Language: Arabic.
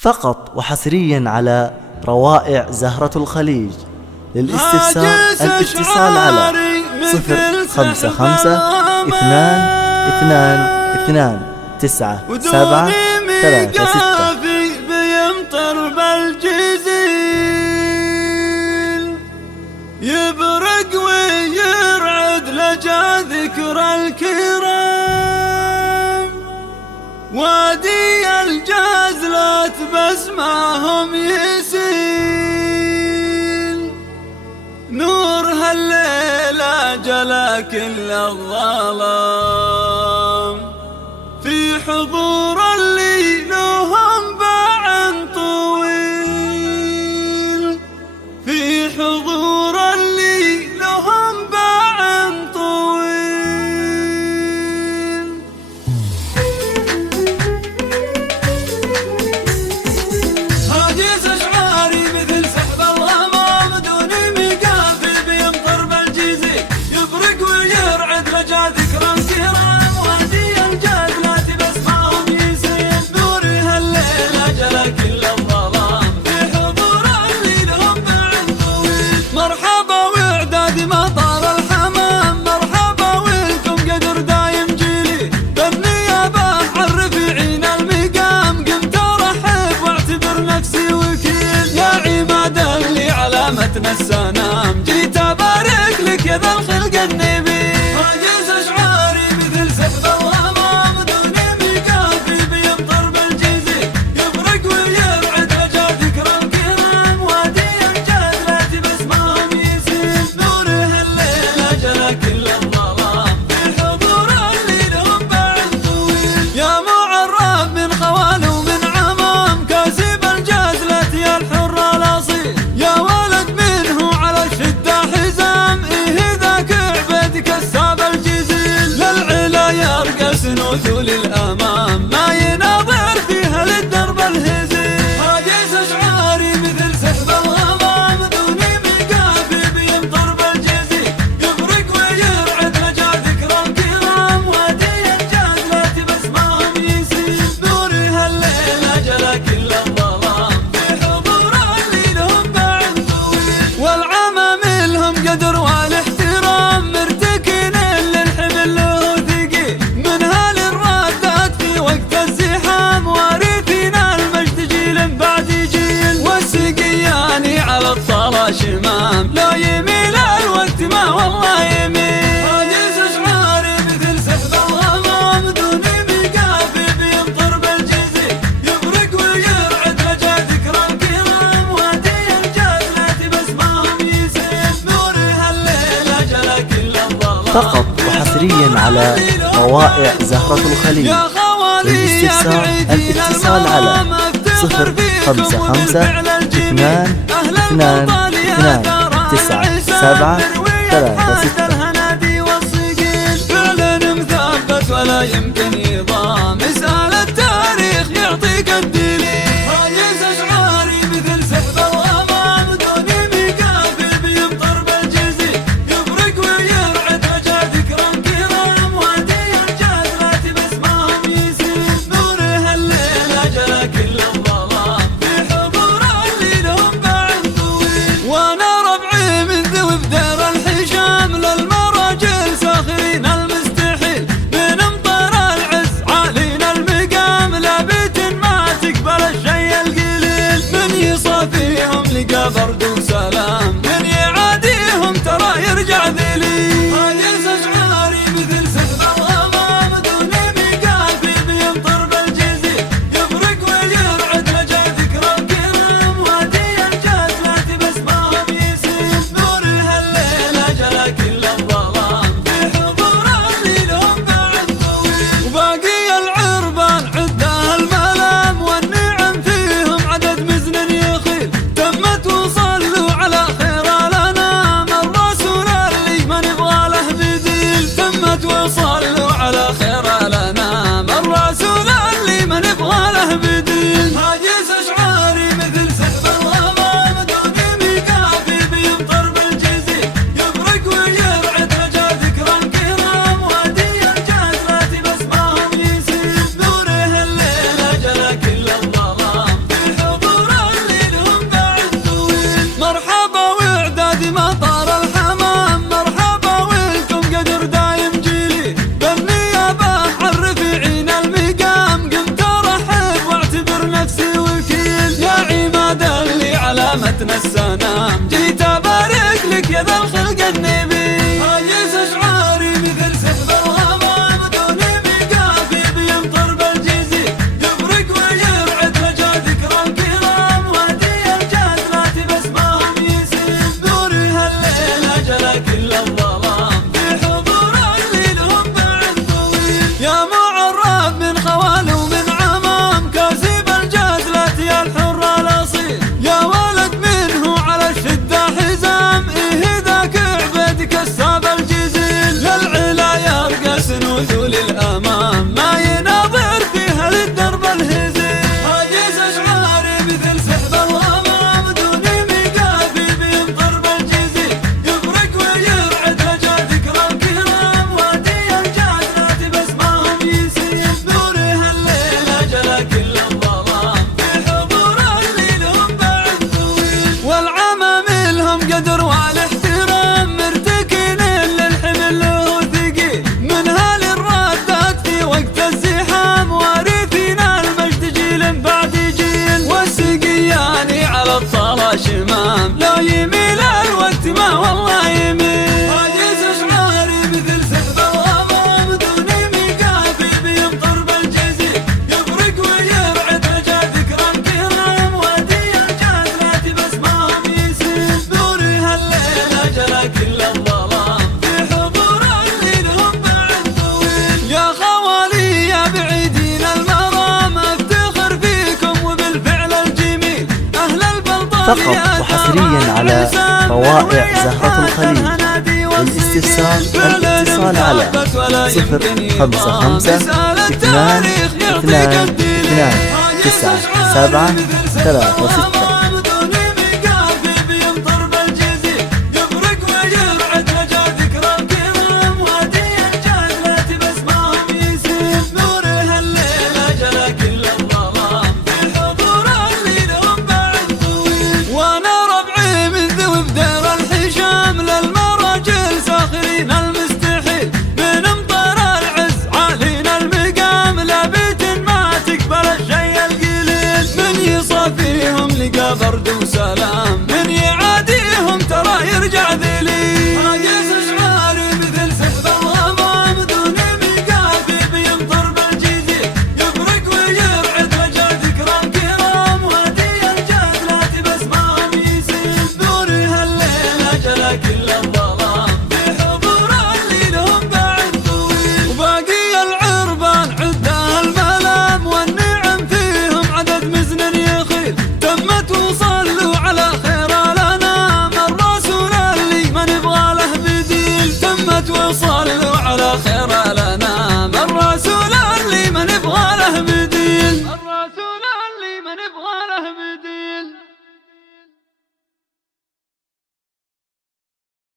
فقط وحصريا على روائع زهرة الخليج. الاتصال على 055-222-973-6. بيمطر بالجزيل يبرق ويرعد لجا ذكر الكرام، وادي الجازلات بسمعهم يسيل، نور هالليلة جلا كل الظلام، في حضور اللي لهم باع طويل، في حضور اللي لهم باع طويل. هاجس أشعاري مثل سحب الغمام دون ميقافي بيمطر بالجزيل، يبرق ويرعد لجا ذكرى الكرام، وادي الجازلات بسمعهم يسيل، نور هالليلة جلا كل الظلام، في حضور اللي لهم باع طويل. مرحبا وإعداد مطار الحمام، مرحبا ولكم قدر دايم جيلي، بالنيابة عالرفيعين المقام، قمت أرحب واعتبر نفسي وكيل، يا عماد اللي علامتنا السنام، جيت أبارك لك يا ذا الخلق النبيل. هاجس أشعاري مثل سحب الغمام دون ميقافي بيمطر بالجزيل، يبرق ويرعد لجا ذكرى الكرام، وادي الجازلات بسمعهم يسيل، نور هالليلة جلا كل الظلام، في حضور اللي لهم باع طويل. يا معرف من خوال ومن عمام، كاسب الجازلات يا الحر الأصيل، يا ولد منه على الشدة حزام، إيه ذاك عبيد كساب الجزيل، للعلا يرقص نوث للأمام، ما يناظر فيها للدرب الهزيل. هاجس أشعاري مثل سحب الغمام دون ميقافي بيمطر بالجزيل، يبرق ويرعد لجا ذكرى الكرام، وادي الجازلات بسمعهم يسيل، نور هالليلة جلا كل الظلام، في حضور اللي لهم باع طويل. والعمام لهم قدر والاحترام، مرتكين للحمل له ثقيل، منها للرادات في وقت الزحام، وارثين المجد جيل بعد جيل، والسقياني على الطلا شمام، لا يميل الوقت ما والله يميل. هاجس أشعاري مثل سحب الغمام دون ميقافي بيمطر بالجزيل، يبرق ويرعد لجا ذكرى الكرام، وادي الجازلات بسمعهم يسيل، نور هالليلة جلا كل الظلام، فقط وحصريا على روائع زهرة الخليج. الاتصال على 055-222-973-6. فعلا مثبت ولا يمكن يضام، اسأل التاريخ يعطيك الدليل. هاجس أشعاري مثل سحب الغمام دون ميقافي بيمطر بالجزيل، يبرق ويرعد لجا ذكرى الكرام، وادي الجازلات بسمعهم يسيل، نور هالليلة جلا كل الظلام، في حضور اللي لهم باع طويل. وانا ربعي من ذوي بدير الحشام، للمراجل ساخرين المستحيل، من امطار العز عالين المقام، لابد ما تقبل الشي القليل، من يصافيهم لقى برد وسلام، من يعاديهم ترى يرجع ذليل. هاجس أشعاري مثل سحب الغمام دون ميقافي بيمطر بالجزيل، يبرق ويرعد لجا ذكرى الكرام، وادي الجازلات بسمعهم يسيل، نور هالليلة جلا كل الظلام، في حضور اللي لهم باع طويل. وباقي العربان عدها الملام، والنعم فيهم عدد مزن يخيل، تمت وصلوا على نسانا، جيت أبارك لك يا ذا الخلق النبي. هاجس أشعاري مثل سحب الغمام دون ميقافي بيمطر بالجيزي، يبرق ويرعد رجا ذكرى الكرام، وادي الجاد لا تبسمهم يسير، نوري هالليلة جلا كل الظلام في حضور اللي لهم بعد طويل. يا معرف من خوال ومن عمام، كاسب الجاد لا تيا الحر الأصيل، يا ولد منه على الشدة حزام، إيه ذاك عبد كساب الجزيل، للعلا يرقى سنود للأمام، ما يناظر فيها للدرب الهزيل. هاجس أشعاري مثل سحب الغمام دون ميقافي بيمطر بالجزيل، يبرق ويرعد رجا ذكرى الكرام، وادي الجاد لا تبسمهم يسيل، نوري هالليلة جلا كل الظلام في حضور اللي لهم بعد طويل. والعمام لهم قدر والاحترام، مرتكنين للحمل له ثقيل، منها للرادات في وقت الزحام، وارثين المجد جيل بعد جيل، والسقياني على الطلا شمام، لو يميل الوقت ما والله يميل. هاجس أشعاري مثل سحب الغمام دون ميقافي بيمطر بالجزيل، يبرق ويرعد رجا ذكرى الكرام، وادي الجاد لا تبسمهم يسير، نوري هالليلة جلا كل الظلام في حضور اللي لهم بعد طويل. يا خوالي يا بعيدين المرام، افتخر فيكم وبالفعل الجميل، أهل البلطان فقط وحصريا على روائع زهرة الخليل. للاستفسار الاتصال على 055 2 2 2 9 7 3 6. فيهم لقى برد وسلام،